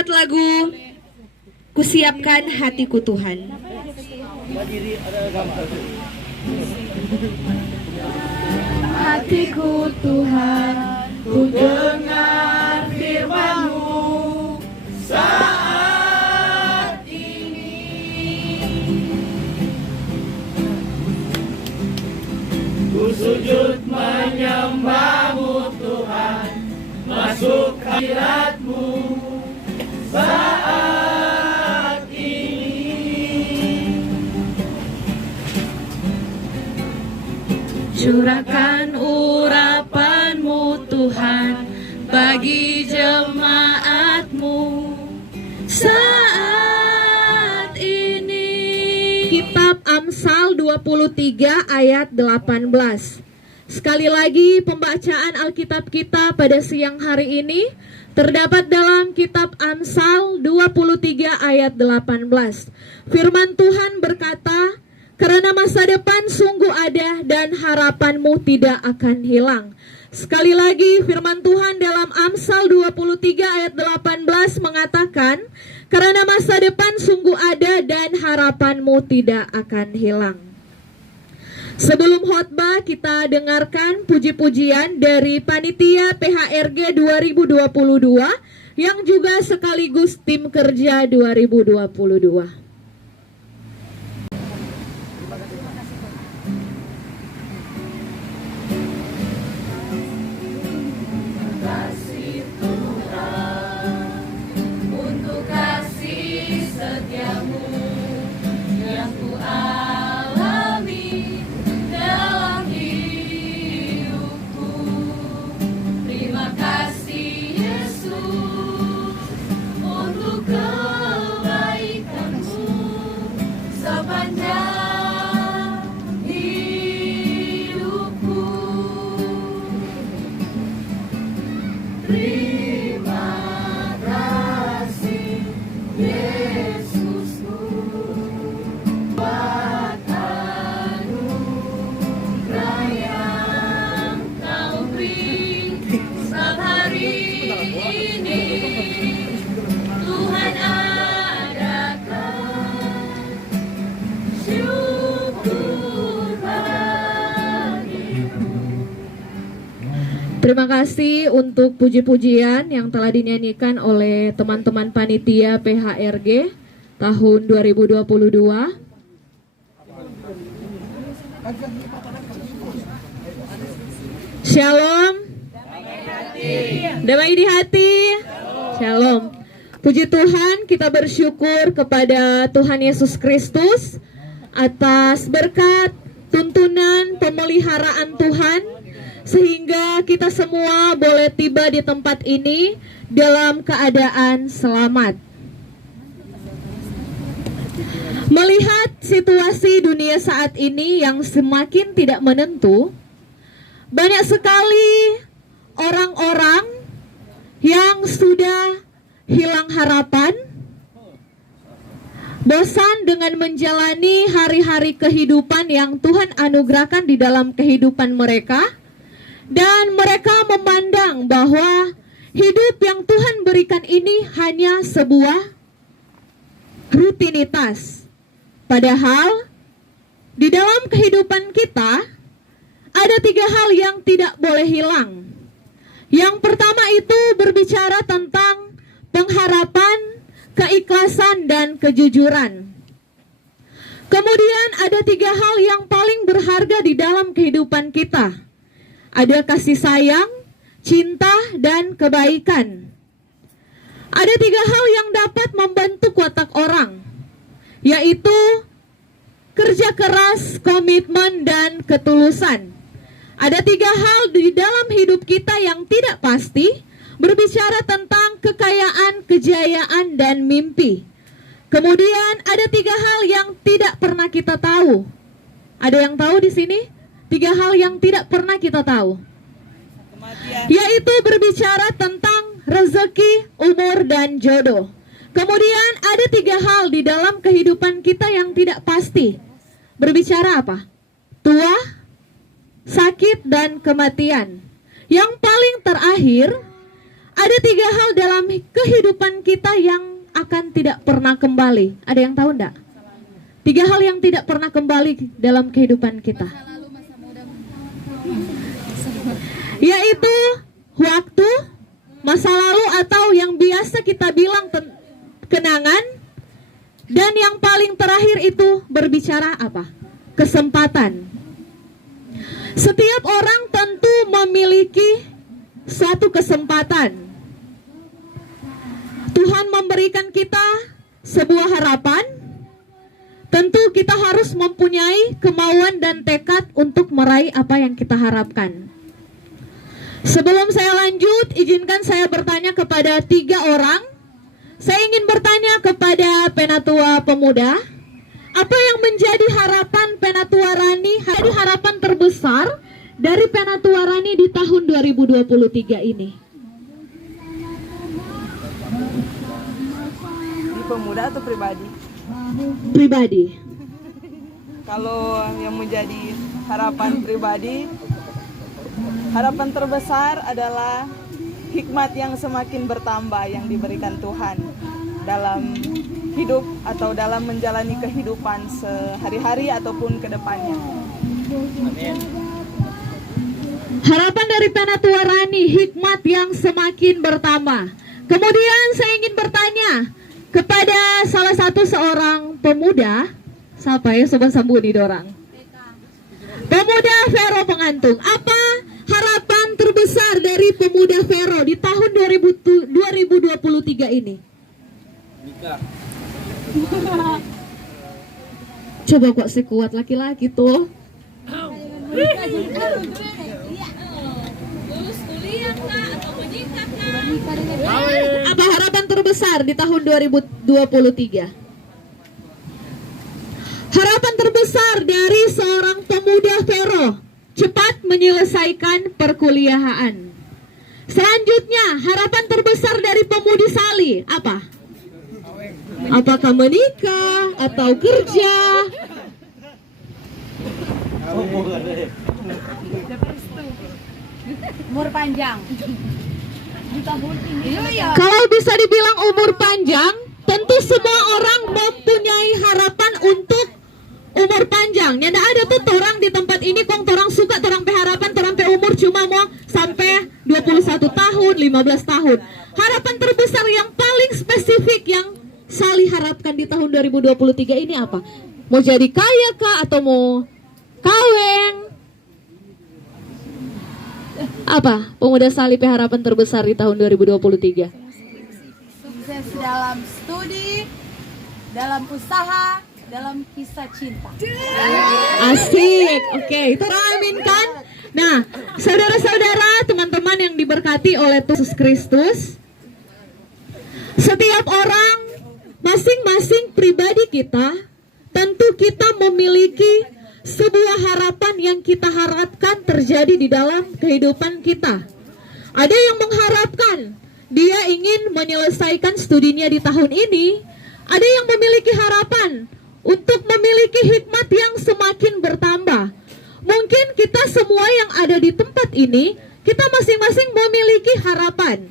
berkat lagu Kusiapkan Hatiku Tuhan. Hatiku Tuhan, ku dengar firman-Mu saat ini. Ku sujud menyembah-Mu Tuhan, masuk hadirat-Mu saat ini. Curahkan urapan-Mu Tuhan bagi jemaat-Mu saat ini. Kitab Amsal 23 ayat 18. Sekali lagi pembacaan Alkitab kita pada siang hari ini terdapat dalam kitab Amsal 23 ayat 18. Firman Tuhan berkata, "Karena masa depan sungguh ada dan harapanmu tidak akan hilang." Sekali lagi firman Tuhan dalam Amsal 23 ayat 18 mengatakan, "Karena masa depan sungguh ada dan harapanmu tidak akan hilang." Sebelum khotbah kita dengarkan puji-pujian dari Panitia PHRG 2022 yang juga sekaligus tim kerja 2022. Kasih Tuhan untuk kasih setiamu yang ku alami dalam hidupku. Terima kasih Yesus untuk kebaikan-Mu sepanjang hidupku. Terima kasih Yesusku buat anugerah yang Kau beri setiap hari ini. Tuhan adakan syukur bagimu. Terima kasih untuk puji-pujian yang telah dinyanyikan oleh teman-teman panitia PHRG tahun 2022. Shalom. Damai di hati. Shalom. Puji Tuhan, kita bersyukur kepada Tuhan Yesus Kristus atas berkat, tuntunan, pemeliharaan Tuhan, sehingga kita semua boleh tiba di tempat ini dalam keadaan selamat. Melihat situasi dunia saat ini yang semakin tidak menentu, banyak sekali orang-orang yang sudah hilang harapan, bosan dengan menjalani hari-hari kehidupan yang Tuhan anugerahkan di dalam kehidupan mereka. Dan mereka memandang bahwa hidup yang Tuhan berikan ini hanya sebuah rutinitas. Padahal di dalam kehidupan kita ada 3 hal yang tidak boleh hilang. Yang pertama itu berbicara tentang pengharapan, keikhlasan, dan kejujuran. Kemudian ada 3 hal yang paling berharga di dalam kehidupan kita. Ada kasih sayang, cinta, dan kebaikan. Ada 3 hal yang dapat membentuk watak orang, yaitu kerja keras, komitmen, dan ketulusan. Ada 3 hal di dalam hidup kita yang tidak pasti, berbicara tentang kekayaan, kejayaan, dan mimpi. Kemudian ada 3 hal yang tidak pernah kita tahu. Ada yang tahu di sini? 3 hal yang tidak pernah kita tahu, yaitu berbicara tentang rezeki, umur, dan jodoh. Kemudian ada 3 hal di dalam kehidupan kita yang tidak pasti. Berbicara apa? Tua, sakit, dan kematian. Yang paling terakhir Ada 3 hal dalam kehidupan kita yang akan tidak pernah kembali. Ada yang tahu enggak? 3 hal yang tidak pernah kembali dalam kehidupan kita. Yaitu waktu, masa lalu atau yang biasa kita bilang kenangan. Dan yang paling terakhir itu berbicara apa? Kesempatan. Setiap orang tentu memiliki suatu kesempatan. Tuhan memberikan kita sebuah harapan. Tentu kita harus mempunyai kemauan dan tekad untuk meraih apa yang kita harapkan. Sebelum saya lanjut, izinkan saya bertanya kepada 3 orang. Saya ingin bertanya kepada Penatua Pemuda, apa yang menjadi harapan Penatua Rani, harapan terbesar dari Penatua Rani di tahun 2023 ini? Di pemuda atau pribadi? Pribadi. Kalau yang menjadi harapan pribadi, harapan terbesar adalah hikmat yang semakin bertambah yang diberikan Tuhan dalam hidup atau dalam menjalani kehidupan sehari-hari ataupun ke depannya. Amin. Harapan dari Penatua Rani, hikmat yang semakin bertambah. Kemudian saya ingin bertanya kepada salah satu seorang pemuda, siapa ya sobat sambuni dorang? Pemuda Vero Pengantung. Apa harapan terbesar dari pemuda Vero di tahun 2023 ini? Nikah. Coba kok sekuat laki-laki tuh. Lulus kuliah kah atau menikah kah? Apa harapan terbesar di tahun 2023? Harapan terbesar dari seorang pemuda Vero cepat menyelesaikan perkuliahan. Selanjutnya, harapan terbesar dari pemudi Sali apa? Apakah menikah atau kerja? Umur panjang. Kalau bisa dibilang umur panjang, tentu semua orang mempunyai harapan untuk umur panjang. Nyanda ada tuh orang di tempat ini kong orang suka orang harapan orang umur cuma mau sampai 21 tahun, 15 tahun. Harapan terbesar yang paling spesifik yang Sali harapkan di tahun 2023 ini apa? Mau jadi kaya kah atau mau kawin? Apa pemuda Sali harapan terbesar di tahun 2023? Sukses dalam studi, dalam usaha, dalam kisah cinta. Asik, oke, itu orang aminkan. Nah, saudara-saudara, teman-teman yang diberkati oleh Yesus Kristus, setiap orang, masing-masing pribadi kita, tentu kita memiliki sebuah harapan yang kita harapkan terjadi di dalam kehidupan kita. Ada yang mengharapkan dia ingin menyelesaikan studinya di tahun ini. Ada yang memiliki harapan untuk memiliki hikmat yang semakin bertambah. Mungkin kita semua yang ada di tempat ini, kita masing-masing memiliki harapan.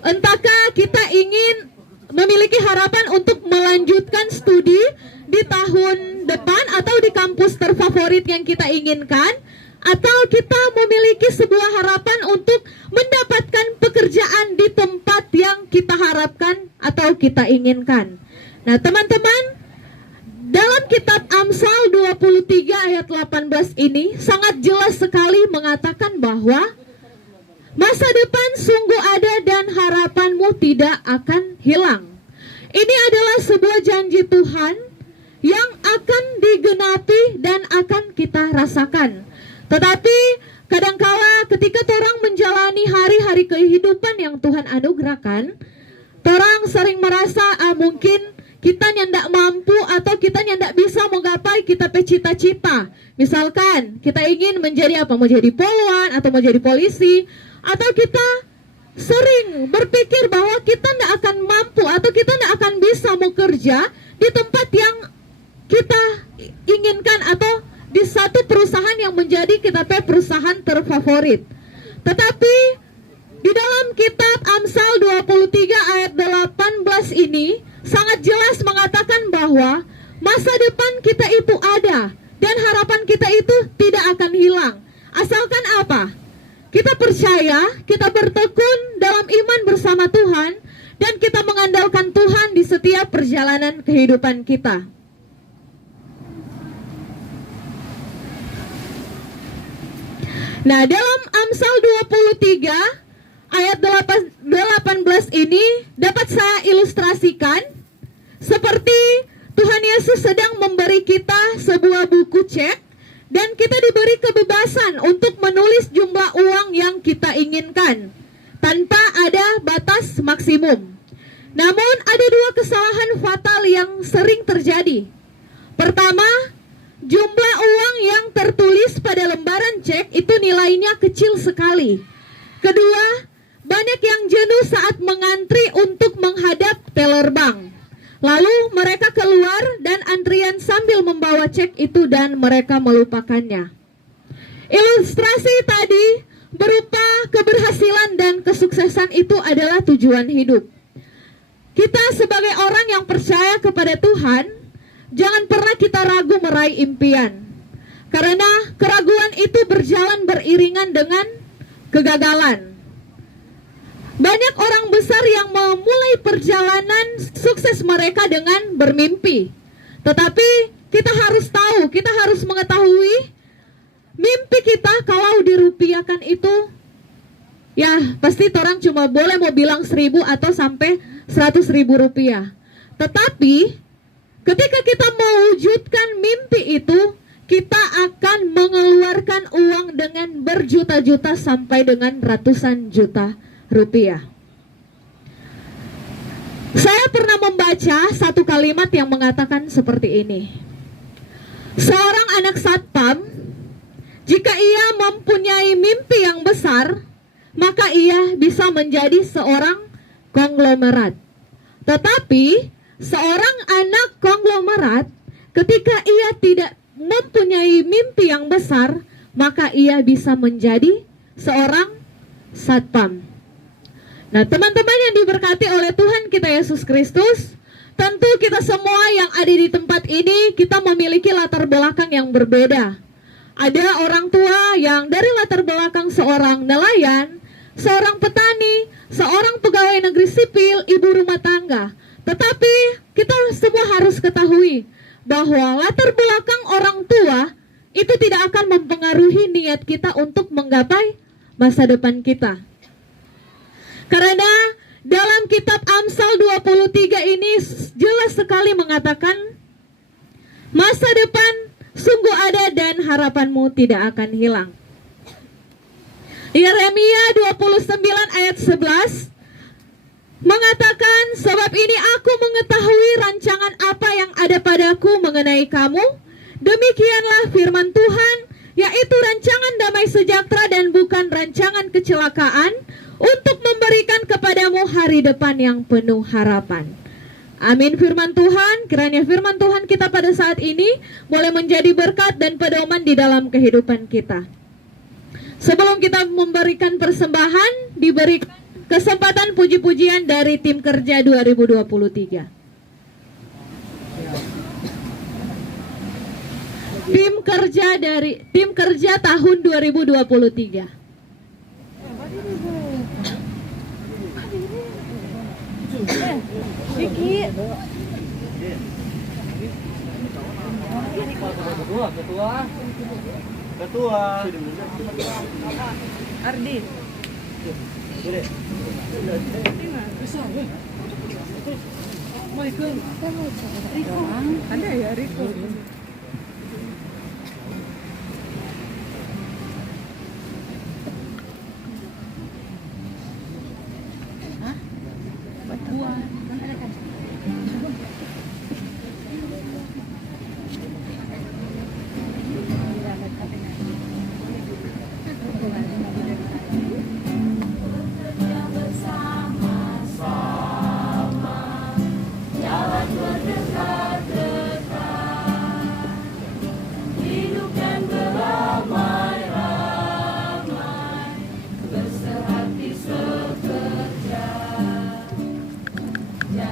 Entahkah kita ingin memiliki harapan untuk melanjutkan studi di tahun depan atau di kampus terfavorit yang kita inginkan, atau kita memiliki sebuah harapan untuk mendapatkan pekerjaan di tempat yang kita harapkan atau kita inginkan. Nah, teman-teman, dalam kitab Amsal 23 ayat 18 ini sangat jelas sekali mengatakan bahwa masa depan sungguh ada dan harapanmu tidak akan hilang. Ini adalah sebuah janji Tuhan yang akan digenapi dan akan kita rasakan. Tetapi kadangkala ketika orang menjalani hari-hari kehidupan yang Tuhan anugerahkan, orang sering merasa mungkin kita nyandak mampu atau kita nyandak bisa menggapai kita cita-cita. Misalkan kita ingin menjadi apa? Mau jadi poluan atau mau jadi polisi, atau kita sering berpikir bahwa kita tidak akan mampu atau kita tidak akan bisa bekerja di tempat yang kita inginkan atau di satu perusahaan yang menjadi kita perusahaan terfavorit. Tetapi Di dalam kitab Amsal 23 ayat 18 ini sangat jelas mengatakan bahwa masa depan kita itu ada dan harapan kita itu tidak akan hilang. Asalkan apa? Kita percaya, kita bertekun dalam iman bersama Tuhan, dan kita mengandalkan Tuhan di setiap perjalanan kehidupan kita. Nah, dalam Amsal 23 ayat 18 ini dapat saya ilustrasikan seperti Tuhan Yesus sedang memberi kita sebuah buku cek, dan kita diberi kebebasan untuk menulis jumlah uang yang kita inginkan tanpa ada batas maksimum. Namun ada dua kesalahan fatal yang sering terjadi. Pertama, jumlah uang yang tertulis pada lembaran cek itu nilainya kecil sekali. Kedua, banyak yang jenuh saat mengantri untuk menghadap teller bank. Lalu mereka keluar dan antrian sambil membawa cek itu dan mereka melupakannya. Ilustrasi tadi berupa keberhasilan dan kesuksesan itu adalah tujuan hidup. Kita sebagai orang yang percaya kepada Tuhan, jangan pernah kita ragu meraih impian. Karena keraguan itu berjalan beriringan dengan kegagalan. Banyak orang besar yang memulai perjalanan sukses mereka dengan bermimpi. Tetapi kita harus tahu, kita harus mengetahui mimpi kita kalau dirupiahkan itu, ya pasti orang cuma boleh mau bilang 1.000 atau sampai 100.000 rupiah. Tetapi ketika kita mewujudkan mimpi itu, kita akan mengeluarkan uang dengan berjuta-juta sampai dengan ratusan juta rupiah. Saya pernah membaca satu kalimat yang mengatakan seperti ini. Seorang anak satpam, jika ia mempunyai mimpi yang besar, maka ia bisa menjadi seorang konglomerat. Tetapi seorang anak konglomerat, ketika ia tidak mempunyai mimpi yang besar, maka ia bisa menjadi seorang satpam. Nah, teman-teman yang diberkati oleh Tuhan kita Yesus Kristus, tentu kita semua yang ada di tempat ini, kita memiliki latar belakang yang berbeda. Ada orang tua yang dari latar belakang seorang nelayan, seorang petani, seorang pegawai negeri sipil, ibu rumah tangga. Tetapi kita semua harus ketahui bahwa latar belakang orang tua itu tidak akan mempengaruhi niat kita untuk menggapai masa depan kita. Karena dalam kitab Amsal 23 ini jelas sekali mengatakan masa depan sungguh ada dan harapanmu tidak akan hilang. Yeremia 29 ayat 11 mengatakan, sebab ini aku mengetahui rancangan apa yang ada padaku mengenai kamu, demikianlah firman Tuhan, yaitu rancangan damai sejahtera dan bukan rancangan kecelakaan, untuk memberikan kepadamu hari depan yang penuh harapan. Amin firman Tuhan. Kiranya firman Tuhan kita pada saat ini boleh menjadi berkat dan pedoman di dalam kehidupan kita. Sebelum kita memberikan persembahan, diberi kesempatan puji-pujian dari tim kerja 2023. Tim kerja tahun 2023. Ketua. Ardi. Ada ya Riko.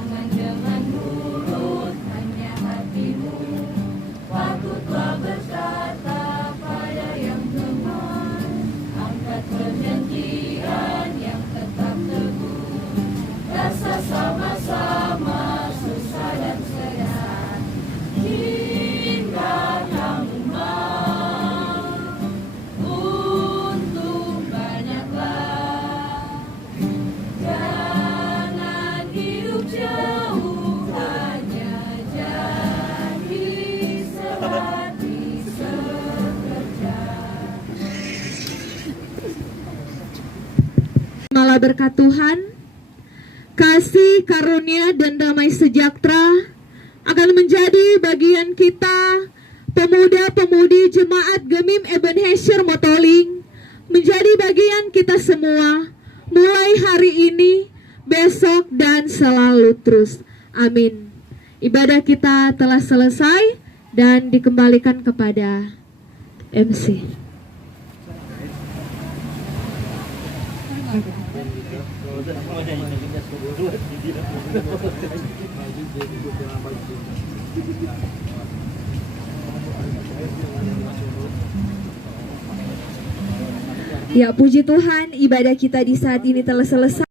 Jangan dengan mulut, hanya hatimu. Patutlah berkata pada yang teman. Angkat perjanjian yang tetap teguh. Rasa sama-sama susah dan senang. Hingga kamu mau untuk banyaklah. Jangan hidup jauh, hanya jadi seperti sekerja. Malah berkat Tuhan, kasih, karunia, dan damai sejahtera akan menjadi bagian kita, pemuda-pemudi Jemaat Gemim Ebenezer Motoling, menjadi bagian kita semua, mulai hari ini, besok, dan selalu terus. Amin. Ibadah kita telah selesai dan dikembalikan kepada MC. Ya, puji Tuhan, ibadah kita di saat ini telah selesai.